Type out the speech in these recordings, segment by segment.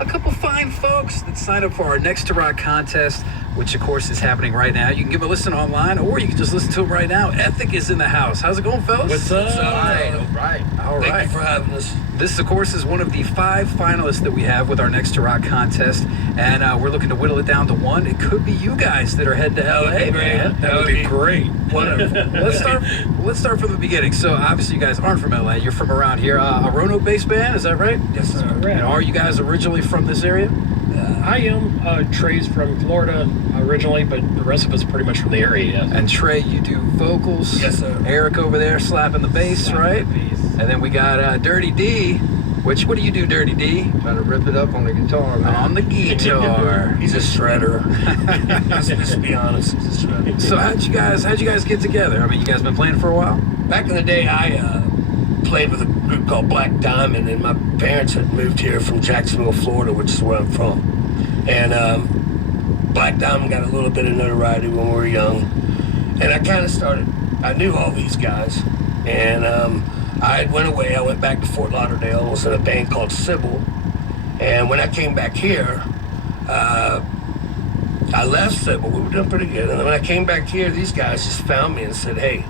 a couple fine folks that signed up for our Next to Rock contest, which of course is happening right now. You can give a listen online, or you can just listen to them right now. Ethic is in the house. How's it going, fellas? What's up? All right. Thank you for having us. This, of course, is one of the 5 finalists that we have with our Next to Rock contest, and we're looking to whittle it down to 1. It could be you guys that are heading to LA. That would be great. Wonderful. Let's start from the beginning. So obviously you guys aren't from LA. You're from around here. A Roanoke-based band, is that right? Yes, sir. And are you guys originally from this area? I am. Trey's from Florida originally, but the rest of us pretty much from the area. Yeah. And Trey, you do vocals. Yes, sir. Eric over there slapping the bass, right? And then we got Dirty D. What do you do, Dirty D? Try to rip it up on the guitar, man. On the guitar. He's a shredder. Let's be honest, he's a shredder. So how'd you guys get together? I mean, you guys been playing for a while? Back in the day, I played with a group called Black Diamond, and my parents had moved here from Jacksonville, Florida, which is where I'm from. And Black Diamond got a little bit of notoriety when we were young. And I kind of I knew all these guys. And I went away. I went back to Fort Lauderdale and was in a band called Sybil. And when I came back here, I left Sybil. We were doing pretty good. And then when I came back here, these guys just found me and said, hey,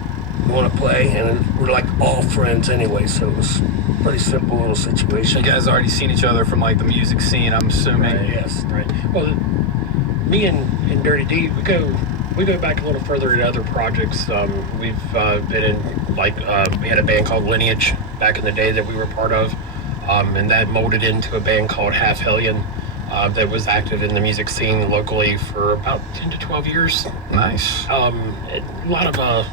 you want to play? And we're like all friends anyway, so it was a pretty simple little situation. You guys already seen each other from like the music scene, I'm assuming. Right, yes. Right. Well, me and Dirty D, we go back a little further in other projects. We've been in, we had a band called Lineage back in the day that we were part of, and that molded into a band called Half Hellion that was active in the music scene locally for about 10 to 12 years. Nice. A lot of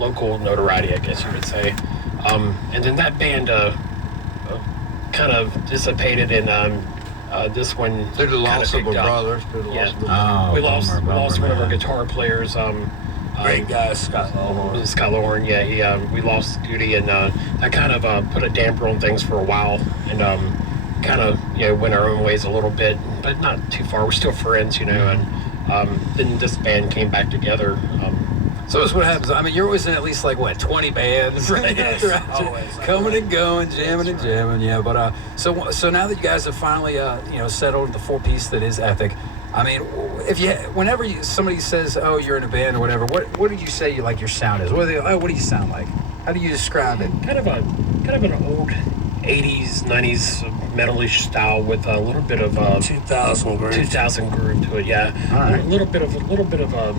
local notoriety, I guess you would say. And then that band kind of dissipated, and this one Through the loss of a brother. we lost one of our guitar players. Great guy, Scott Lawhorn. Scott Lawhorn, yeah, we lost Duty, and that kind of put a damper on things for a while, and kind of went our own ways a little bit, but not too far. We're still friends, and then this band came back together. So that's what happens. I mean, you're always in at least 20 bands, right? Yes, always. Coming and going, jamming and jamming. Yeah, but so now that you guys have finally settled the 4-piece that is Ethic, I mean, whenever somebody says, "Oh, you're in a band" or whatever, what did you say your sound is? What do you sound like? How do you describe it? Kind of an old 80s, 90s metalish style with a little bit of 2000 groove. 2000 groove to it, yeah. All right. A little bit of a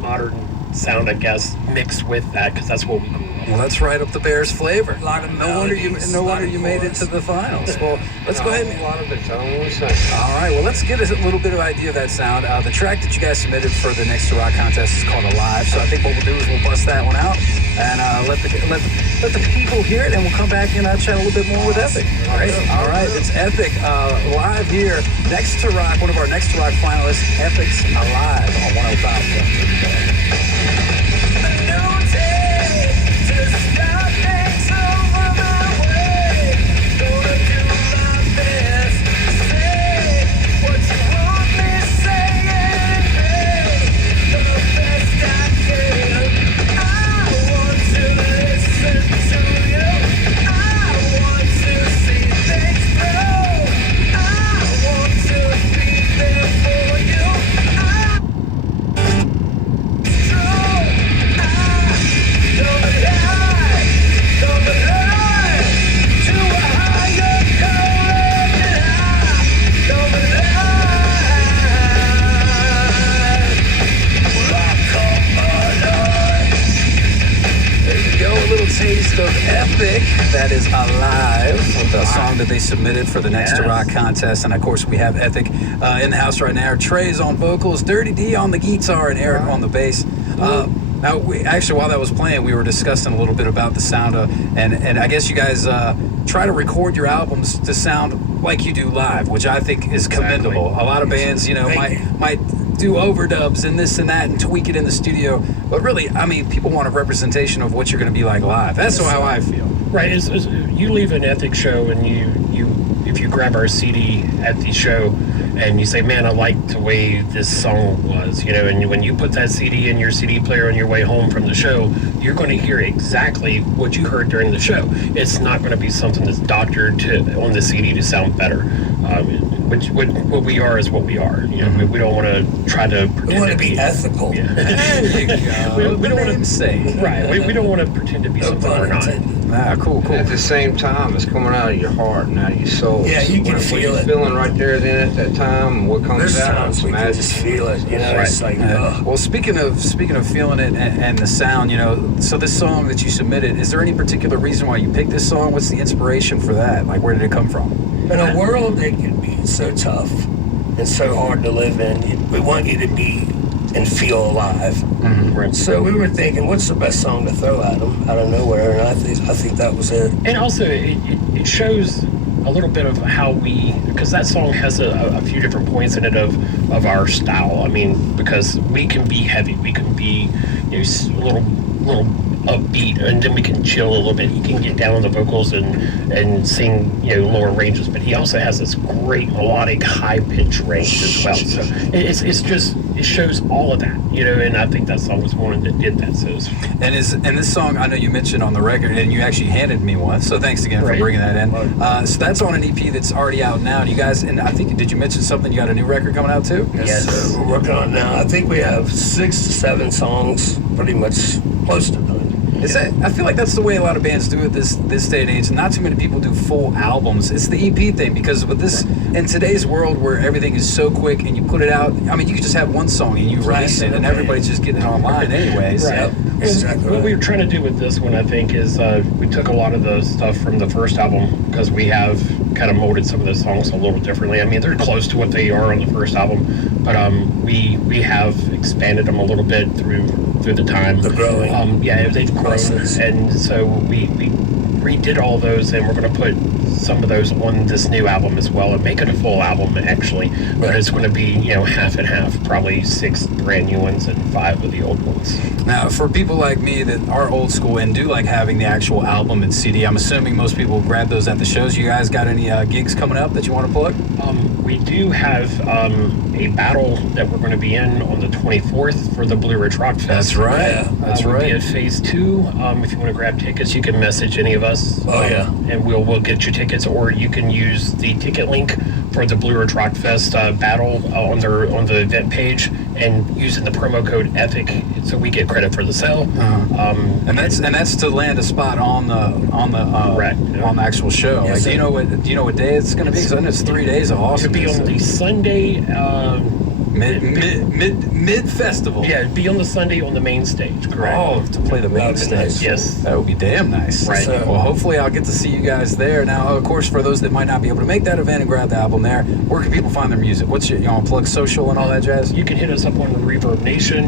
modern sound, I guess, mixed with that, because that's what we grew up. Well, that's right up the Bears flavor. A lot of No wonder you made it to the finals. Well, let's go ahead. A lot of it, I don't want to say. All right, well, let's get a little bit of idea of that sound. The track that you guys submitted for the Next to Rock contest is called Alive. So I think what we'll do is we'll bust that one out and let the people hear it, and we'll come back and chat a little bit more with Ethic. All right, it's Ethic live here. Next to Rock, one of our Next to Rock finalists, Ethic's Alive on 105. Taste of Ethic, that is Alive, the song that they submitted for the Next to Rock contest. And of course we have Ethic in the house right now. Trey's on vocals, Dirty D on the guitar, and Eric on the bass. Now, while that was playing, we were discussing a little bit about the sound, and I guess you guys try to record your albums to sound like you do live, which I think is commendable. Exactly. A lot of bands, might do overdubs and this and that and tweak it in the studio, but really, I mean, people want a representation of what you're going to be like live. That's how I feel. Right, you leave an Ethic show, and you if you grab our CD at the show, and you say, man, I like the way this song was, and when you put that CD in your CD player on your way home from the show, you're going to hear exactly what you heard during the show. It's not going to be something that's doctored on the CD to sound better. What we are is what we are. We don't want to try to. We want to be ethical. Yeah. There you go. We don't want to say. Right. We don't want to pretend to be something we're not. Cool. At the same time, it's coming out of your heart and out of your soul. Yeah, you can feel what it. you're feeling right there then at that time, and what comes There's out. times we can just feel it. It's like, Well, speaking of feeling it and the sound, so this song that you submitted, is there any particular reason why you picked this song? What's the inspiration for that? Like, where did it come from? in a world that can be so tough and so hard to live in, we want you to be and feel alive. Right. So we were thinking, what's the best song to throw at them out of nowhere? And I think that was it. And also, it shows a little bit of how because that song has a few different points in it of our style. I mean, because we can be heavy, we can be a little upbeat, and then we can chill a little bit. He can get down on the vocals and sing lower ranges, but he also has this great melodic high pitch range as well. So it shows all of that, and I think that song was one that did that. So and this song, I know you mentioned on the record, and you actually handed me one, so thanks again for bringing that in. So that's on an EP that's already out now. And you guys, and I think, did you mention something? You got a new record coming out too? Yes, sir. We're working on it now. I think we have 6 to 7 songs, pretty much close to done. I feel like that's the way a lot of bands do it this day and age. Not too many people do full albums. It's the EP thing, because with this, in today's world where everything is so quick and you put it out, I mean, you could just have one song and you release it and everybody's just getting it online anyways. Right. Exactly. What we were trying to do with this one, I think, is we took a lot of the stuff from the first album, because we have kind of molded some of the songs a little differently. I mean, they're close to what they are on the first album, but we have expanded them a little bit through the time. They're growing. They've grown, and so we redid all those, and we're going to put some of those on this new album as well, and make it a full album actually. But it's going to be half and half, probably 6 brand new ones and 5 of the old ones. Now, for people like me that are old school and do like having the actual album and CD, I'm assuming most people grab those at the shows. You guys got any gigs coming up that you want to plug? We do have a battle that we're going to be in on the 24th for the Blue Ridge Rock Fest. That's right. Yeah. That's We'll right. be at Phase 2. If you want to grab tickets, you can message any of us. Oh, yeah. And we'll get you tickets, or you can use the ticket link for the Blue Ridge Rock Fest battle on the event page, and using the promo code ETHIC, so we get credit for the sale. And that's to land a spot on the actual show. Yes, do you know what day it's going to be? Because I know it's 3 days of awesome. It'll be on the Sunday. Mid festival. Yeah, it'd be on the Sunday on the main stage. Correct. Oh, to play the main That'd be stage. nice. Yes. That would be damn nice. Right. So- Well, hopefully I'll get to see you guys there. Now, of course, for those that might not be able to make that event and grab the album there, where can people find their music? You want to plug social and all that jazz? You can hit us up on Reverb Nation.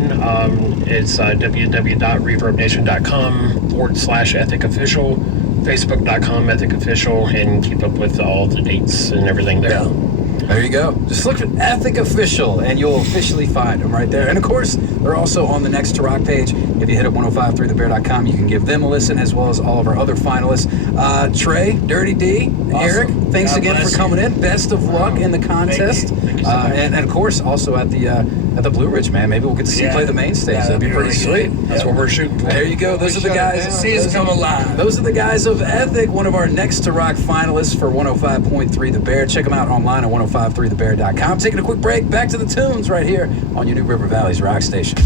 It's www.reverbnation.com/Ethic Official, Facebook.com Ethic Official, and keep up with all the dates and everything there. Yeah. There you go. Just look for Ethic Official, and you'll officially find them right there. And of course, they're also on the Next to Rock page. If you hit up 1053thebear.com, you can give them a listen, as well as all of our other finalists. Trey, Dirty D, Eric, thanks God again bless for coming in. Best of luck in the contest. Thank you so much. And of course, also at the Blue Ridge, man. Maybe we'll get to see you play the main stage. Yeah, That'd be pretty really sweet. good. That's what we're shooting for. There you go. Those are the guys. See us come alive. Those are the guys of Ethic, one of our Next to Rock finalists for 105.3 The Bear. Check them out online at 1053thebear.com. Taking a quick break. Back to the tunes right here on your New River Valley's Rock Station.